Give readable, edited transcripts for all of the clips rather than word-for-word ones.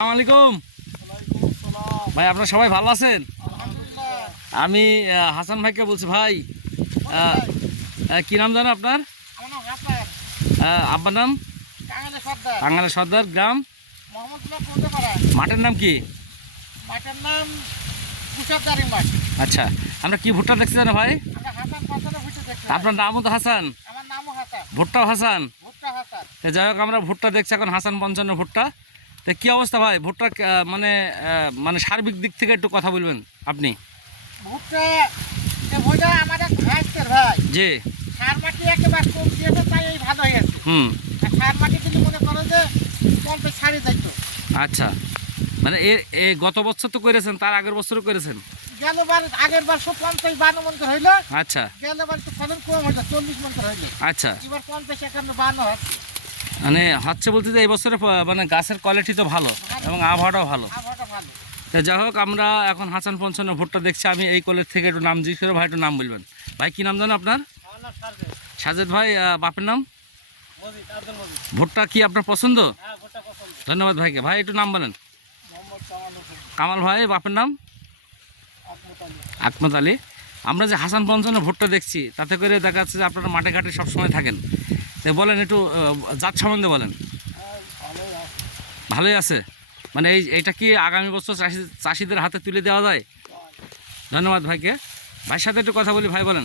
আসসালামু আলাইকুম ভাই, আপনারা সবাই ভালো আছেন? আমি হাসান ভাইকে বলছি। ভাই কি নাম জানো আপনার? আব্বার নাম? টাঙ্গাইলের সর্দার। গ্রাম? মাঠের নাম কি? আচ্ছা, আমরা কি ভুট্টা দেখছি জানো ভাই? আপনার নামও তো হাসান, ভুট্টাও হাসান। যাই হোক, আমরা ভুট্টা দেখছি এখন, হাসান 55 ভুট্টা। তো কী অবস্থা ভাই ভুট্টা? মানে মানে সার্বিক দিক থেকে একটু কথা বলবেন আপনি। জি। আচ্ছা, মানে এ গত বছর তো করেছেন, তার আগের বছরও করেছেন? আগের বার 50-52 মন করে হইলো। আচ্ছা, গেলবার তো ফলন কম হইলো, 40 মন করে হইলো। আচ্ছা, এবার 50-51-52 হচ্ছে। মানে হচ্ছে বলতে যে এই বছরে মানে গাছের কোয়ালিটি তো ভালো এবং আবহাওয়াটাও ভালো। আবহাওয়াটা ভালো। তো যাই হোক, আমরা এখন হাসান 55 ভুট্টা দেখছি। আমি এই কলেজ থেকে একটু নাম জিজ্ঞেস করে, ভাই একটু নাম বলবেন। ভাই কি নাম জানো আপনার? আমার নাম সাজেদ। সাজেদ ভাই, বাপের নাম? মজিদ, আব্দুল মজিদ। ভুট্টা কি আপনার পছন্দ? হ্যাঁ, ভুট্টা পছন্দ। ধন্যবাদ ভাইকে। ভাই একটু নাম বলেন। মোহাম্মদ কামাল হোসেন। কামাল ভাই, বাপের নাম? আহমদ আলী। আকমত আলী। আমরা যে হাসান 55 ভুট্টা দেখছি, তাতে করে দেখা যাচ্ছে যে আপনারা মাঠে ঘাটে সবসময় থাকেন। তো বলেন একটু জাত সম্বন্ধে বলেন। ভালোই আছে। ভালোই আছে, মানে এইটা কি আগামী বছর চাষিদের হাতে তুলে দেওয়া যায়? ধন্যবাদ ভাইকে। ভাইয়ের সাথে একটু কথা বলি। ভাই বলেন,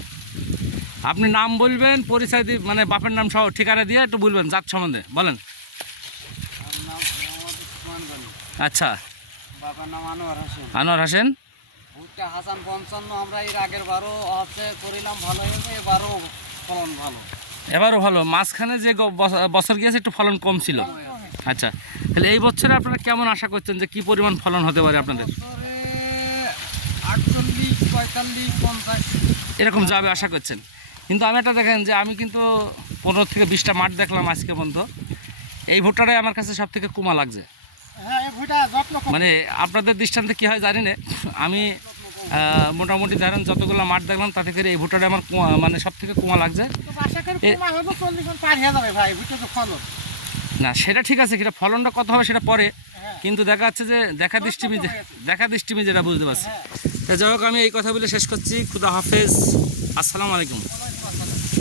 আপনি নাম বলবেন, পরিচয় দিয়ে, মানে বাপের নাম সহ ঠিকানা দিয়ে একটু বলবেন জাত সম্বন্ধে বলেন। আমার নাম মোহাম্মদ উসমান গনি। আচ্ছা, বাবার নাম আনোয়ার হোসেন। আনোয়ার হোসেন। ভুট্টা হাসান 55 আমরা এর আগের বারও হচ্ছে করিলাম, ভালো হয়েছে। এবারও ফলন ভালো। এবারও ভালো। মাঝখানে যে বছর গিয়েছে একটু ফলন কম ছিল। আচ্ছা, তাহলে এই বছরে আপনারা কেমন আশা করছেন যে কি পরিমাণ ফলন হতে পারে আপনাদের? বছরে 48, 45, 50 এরকম যাবে আশা করছেন? কিন্তু আমি একটা দেখেন যে আমি কিন্তু 15 থেকে 20টা মাঠ দেখলাম আজকে পর্যন্ত। এই ভুট্টাটাই আমার কাছে সব থেকে কুমা লাগছে। হ্যাঁ, এই ভুট্টা যত্ন কম। মানে আপনাদের দৃষ্টান্তে কী হয় জানি না, আমি মোটামুটি ধরেন যতগুলো মাঠ দেখলাম তাতে করে এই ভুট্টাটা আমার মানে সব থেকে কুমা লাগছে। তো আশা করি কমা হইব, 40 মন পার হয়ে যাবে ভাই। ভুট্টা তো ফলন। না, সেটা ঠিক আছে, সেটা ফলনটা কত হবে সেটা পরে। হ্যাঁ। কিন্তু দেখা যাচ্ছে যে দেখা দৃষ্টিমি যেটা বুঝতে পারছি। হ্যাঁ। তা যাই হোক, আমি এই কথা বলে শেষ করছি। খুদা হাফেজ, আসসালামু আলাইকুম।